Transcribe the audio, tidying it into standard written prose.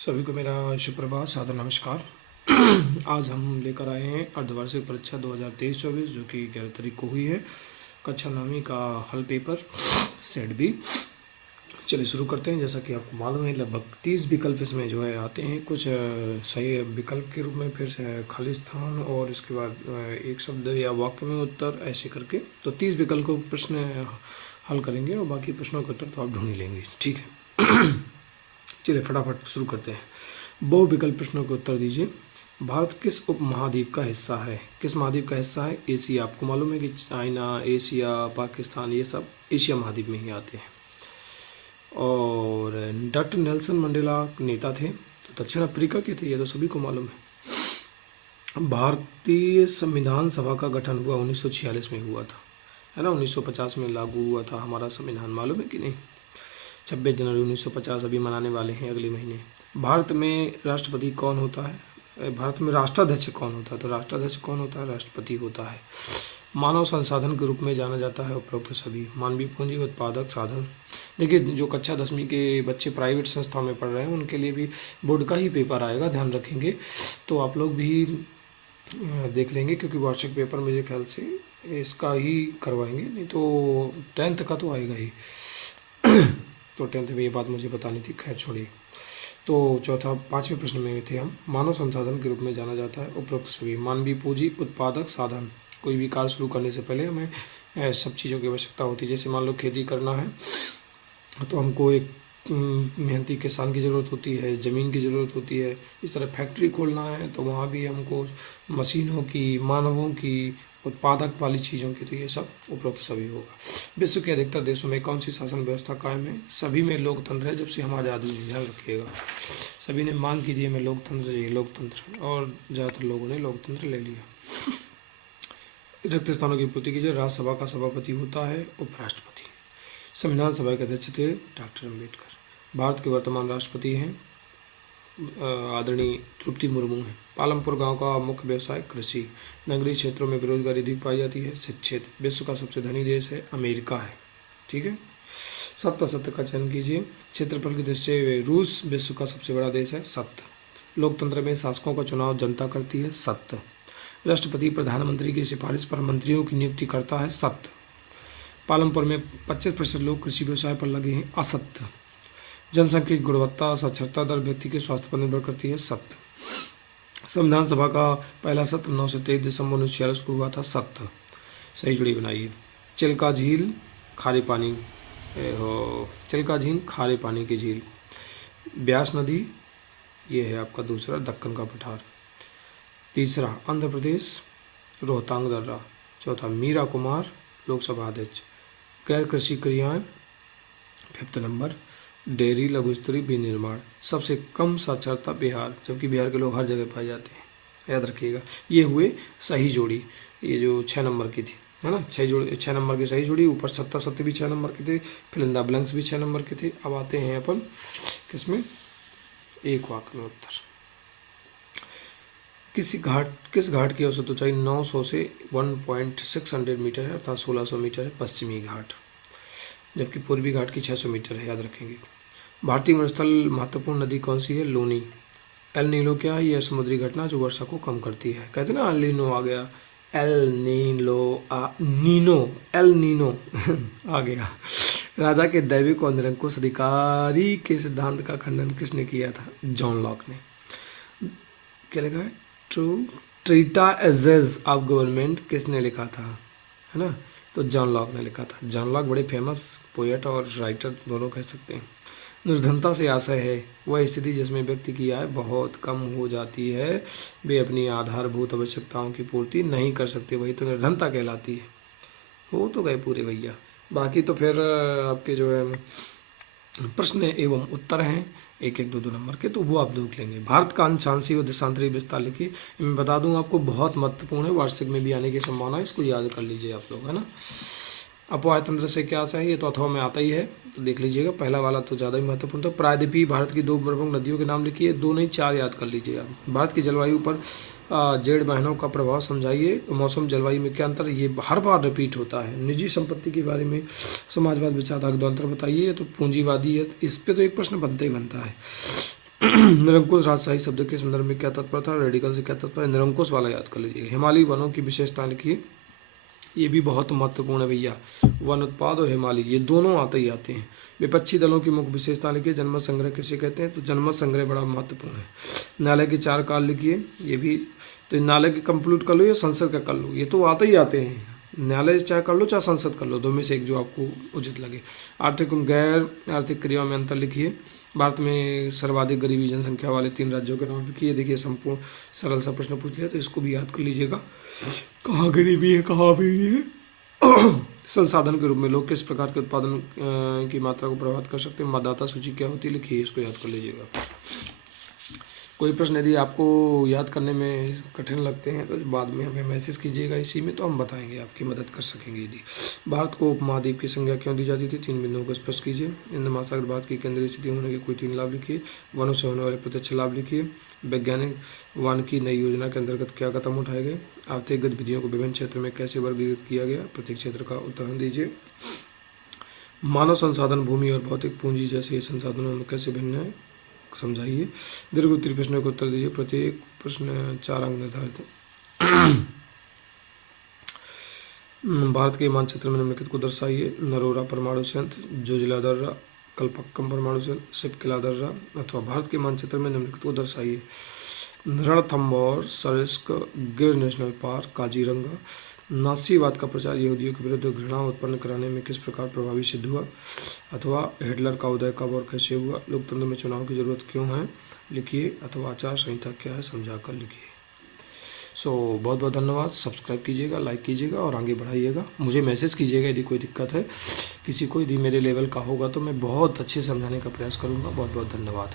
सभी को मेरा सुप्रभात सादर नमस्कार। आज हम लेकर आए हैं अर्धवार्षिक परीक्षा 2023-24 जो कि 11 तारीख को हुई है। कक्षा 9वीं का हल पेपर सेट बी। चलिए शुरू करते हैं। जैसा कि आपको मालूम है लगभग 30 विकल्प इसमें जो है आते हैं। कुछ सही विकल्प के रूप में, फिर खाली स्थान और इसके बाद एक शब्द या वाक्य में उत्तर, ऐसे करके तो 30 विकल्प को प्रश्न हल करेंगे और बाकी प्रश्नों के उत्तर तो आप ढूंढ ही लेंगे। ठीक है। चलिए फटाफट शुरू करते हैं। बहुविकल्प प्रश्नों के उत्तर दीजिए। भारत किस उपमहाद्वीप का हिस्सा है? किस महाद्वीप का हिस्सा है? एशिया। आपको मालूम है कि चाइना, एशिया, पाकिस्तान ये सब एशिया महाद्वीप में ही आते हैं। और डॉक्टर नेल्सन मंडेला नेता थे, तो दक्षिण अफ्रीका के थे, ये तो सभी को मालूम है। भारतीय संविधान सभा का गठन हुआ 1946 में हुआ था, है ना। 1950 में लागू हुआ था हमारा संविधान, मालूम है कि नहीं। 26 जनवरी 1950 अभी मनाने वाले हैं अगले महीने। भारत में राष्ट्रपति कौन होता है? भारत में राष्ट्राध्यक्ष कौन होता है? तो राष्ट्राध्यक्ष कौन होता है? राष्ट्रपति होता है। मानव संसाधन के रूप में जाना जाता है उपरोक्त सभी। मानवीय पूंजी, उत्पादक साधन। देखिए, जो कक्षा 10वीं के बच्चे प्राइवेट संस्थाओं में पढ़ रहे हैं उनके लिए भी बोर्ड का ही पेपर आएगा, ध्यान रखेंगे। तो आप लोग भी देख लेंगे, क्योंकि वार्षिक पेपर मेरे ख्याल से इसका ही करवाएंगे, नहीं तो 10th का तो आएगा ही। तो 10th में ये बात मुझे बतानी थी, खैर छोड़िए। तो चौथा 5वें प्रश्न में थे हम। मानव संसाधन के रूप में जाना जाता है उपरोक्त सभी। मानवीय पूंजी, उत्पादक साधन। कोई भी कार्य शुरू करने से पहले हमें सब चीज़ों की आवश्यकता होती है। जैसे मान लो खेती करना है तो हमको एक मेहनती किसान की ज़रूरत होती है, ज़मीन की ज़रूरत होती है। इस तरह फैक्ट्री खोलना है तो वहाँ भी हमको मशीनों की, मानवों की, उत्पादक वाली चीज़ों की, तो ये सब उपरोक्त सभी होगा। विश्व के अधिकतर देशों में कौन सी शासन व्यवस्था कायम है? सभी में लोकतंत्र है, जब से हम आज़ाद हुए, ध्यान रखिएगा। सभी ने मांग की थी हमें लोकतंत्र चाहिए, लोकतंत्र, और ज़्यादातर लोगों ने लोकतंत्र ले लिया। रिक्त स्थानों की पूर्ति कीजिए। राज्यसभा का सभापति होता है उपराष्ट्रपति। संविधान सभा के अध्यक्ष थे डॉक्टर अम्बेडकर। भारत के वर्तमान राष्ट्रपति हैं आदरणीय द्रौपदी मुर्मू हैं। पालमपुर गांव का मुख्य व्यवसाय कृषि। नगरीय क्षेत्रों में बेरोजगारी अधिक पाई जाती है, शिक्षित। विश्व का सबसे धनी देश है अमेरिका है। ठीक है। सत्य सत्य का चयन कीजिए। क्षेत्रफल की दृष्टि से रूस विश्व का सबसे बड़ा देश है, सत्य। लोकतंत्र में शासकों का चुनाव जनता करती है, सत्य। राष्ट्रपति प्रधानमंत्री की सिफारिश पर मंत्रियों की नियुक्ति करता है, सत्य। पालमपुर में 25% लोग कृषि व्यवसाय पर लगे हैं, असत्य। जनसंख्या की गुणवत्ता, साक्षरता दर व्यक्ति के स्वास्थ्य पर निर्भर करती है, सत्य। संविधान सभा का पहला सत्र 9 से 23 दिसंबर 1946 को हुआ था, सत्य। सही जुड़ी बनाइए। चिल्का झील खारे पानी चिल्का झील खारे पानी की झील। ब्यास नदी, ये है आपका दूसरा दक्कन का पठार। तीसरा आंध्र प्रदेश रोहतांग दर्रा। चौथा मीरा कुमार लोकसभा अध्यक्ष। गैर कृषि क्रियाएं 5th नंबर डेयरी, लघु स्तरीय विनिर्माण। सबसे कम साक्षरता बिहार, जबकि बिहार के लोग हर जगह पाए जाते हैं, याद रखिएगा। ये हुए सही जोड़ी, ये जो 6 नंबर की थी, है ना। 6 नंबर की सही जोड़ी। ऊपर सत्ता सत्य भी 6 नंबर के थे, फिलिंदा ब्लैंक्स भी 6 नंबर के थे। अब आते हैं अपन किसमें, एक वाक्य में उत्तर। किस घाट की औसत ऊंचाई 900 से 1.600 मीटर है, अर्थात 1600 मीटर है? पश्चिमी घाट। जबकि पूर्वी घाट की 600 मीटर है, याद रखेंगे। भारतीय मरुस्थल महत्वपूर्ण नदी कौन सी है? लोनी। एल नीनो क्या है? यह समुद्री घटना जो वर्षा को कम करती है। कहते ना एल नीनो आ गया, एल नीनो आ गया। राजा के दैविक और निरंकुश अधिकारी के सिद्धांत का खंडन किसने किया था? जॉन लॉक ने। क्या लिखा है? ट्रीटाइजेस ऑफ गवर्नमेंट किसने लिखा था, है ना? तो जॉन लॉक ने लिखा था। जॉन लॉक बड़े फेमस पोएट और राइटर दोनों कह सकते हैं। निर्धनता से आशय है वह स्थिति जिसमें व्यक्ति की आय बहुत कम हो जाती है, वे अपनी आधारभूत आवश्यकताओं की पूर्ति नहीं कर सकते, वही तो निर्धनता कहलाती है। हो तो गए पूरे भैया। बाकी तो फिर आपके जो है प्रश्न एवं उत्तर हैं 1-1, 2-2 नंबर के, तो वो आप देख लेंगे। भारत का अंशांशी और देशांतरी विस्तार लिखिए। मैं बता दूं आपको, बहुत महत्वपूर्ण है, वार्षिक में भी आने की संभावना है, इसको याद कर लीजिए आप लोग, है ना। अपवाय तंत्र से क्या चाहिए, तो अथवा में आता ही है, तो देख लीजिएगा। पहला वाला तो ज़्यादा ही महत्वपूर्ण था। प्रायद्वीपीय भारत की 2 प्रमुख नदियों के नाम लिखिए। 2 नहीं 4 याद कर लीजिएगा। भारत की जलवायु पर जेड महीनों का प्रभाव समझाइए। मौसम जलवायु में क्या अंतर, ये हर बार रिपीट होता है। निजी संपत्ति के बारे में समाजवाद विचारधारा का अंतर बताइए, तो पूंजीवादी है, इस पे तो एक प्रश्न बनता ही बनता है। निरंकुश राजशाही शब्द के संदर्भ में क्या तात्पर्य था, रेडिकल से क्या तात्पर्य, निरंकुश वाला याद कर लीजिए। हिमालयी वनों की विशेषता लिखिए, ये भी बहुत महत्वपूर्ण है भैया। वन उत्पाद और हिमालय ये दोनों आते ही आते हैं। विपक्षी दलों की मुख्य विशेषता लिखिए, जनमत संग्रह किसे कहते हैं, तो जनमत संग्रह बड़ा महत्वपूर्ण है। न्यायालय के 4 काल लिखिए, ये भी तो न्यायालय के कंप्लीट कर लो या संसद का कर लो, ये तो आते ही आते हैं। न्यायालय चाहे कर लो चाहे संसद कर लो, दो में से एक जो आपको उचित लगे। आर्थिक और गैर आर्थिक क्रियाओं में अंतर लिखिए। भारत में सर्वाधिक गरीबी जनसंख्या वाले 3 राज्यों के नाम लिखिए। देखिए संपूर्ण सरल सा प्रश्न पूछ लिया तो इसको भी याद कर लीजिएगा, कहाँ गरीबी है कहाँ भी है। संसाधन के रूप में लोग किस प्रकार के उत्पादन की मात्रा को प्रभावित कर सकते हैं, मतदाता सूची क्या होती है लिखिए, इसको याद कर लीजिएगा। कोई प्रश्न यदि आपको याद करने में कठिन लगते हैं तो बाद में हमें मैसेज कीजिएगा इसी में, तो हम बताएंगे, आपकी मदद कर सकेंगे। यदि भारत को उपमहाद्वीप की संज्ञा क्यों दी जाती थी, 3 बिंदुओं को स्पष्ट कीजिए। हिंद महासागर भारत की केंद्रीय स्थिति होने के कोई 3 लाभ लिखिए। वनों से होने वाले प्रत्यक्ष लाभ लिखिए। वैज्ञानिक वानिकी नई योजना के अंतर्गत क्या कदम उठाए गए। आर्थिक गतिविधियों को विभिन्न क्षेत्र में कैसे वर्गीकृत किया गया, प्रत्येक क्षेत्र का उदाहरण दीजिए। मानव संसाधन, भूमि और भौतिक पूंजी जैसे संसाधनों में कैसे भिन्न है, समझाइए। दीर्घ उत्तरीय प्रश्नों को उत्तर दीजिए। प्रत्येक प्रश्न 4 अंक निर्धारित है। भारत के मानचित्र में निम्नलिखित को दर्शाइए। नरोरा परमाणु संयंत्र, जोजिला दर्रा, कल्पक्कम परमाणु संयंत्र, शिवकिला दर्रा। अथवा भारत के मानचित्र में निम्नलिखित को दर्शाइए। रणथंभौर, सरिस्क, गिर नेशनल पार्क, काजीरंगा। नासीवाद का प्रचार यहूदियों के विरुद्ध घृणा उत्पन्न कराने में किस प्रकार प्रभावी सिद्ध हुआ। अथवा हिटलर का उदय कब और कैसे हुआ। लोकतंत्र में चुनाव की जरूरत क्यों है लिखिए। अथवा आचार संहिता क्या है, समझाकर लिखिए। बहुत बहुत धन्यवाद। सब्सक्राइब कीजिएगा, लाइक कीजिएगा और आगे बढ़ाइएगा। मुझे मैसेज कीजिएगा यदि कोई दिक्कत है, किसी को यदि मेरे लेवल का होगा तो मैं बहुत अच्छे समझाने का प्रयास करूँगा। बहुत बहुत धन्यवाद।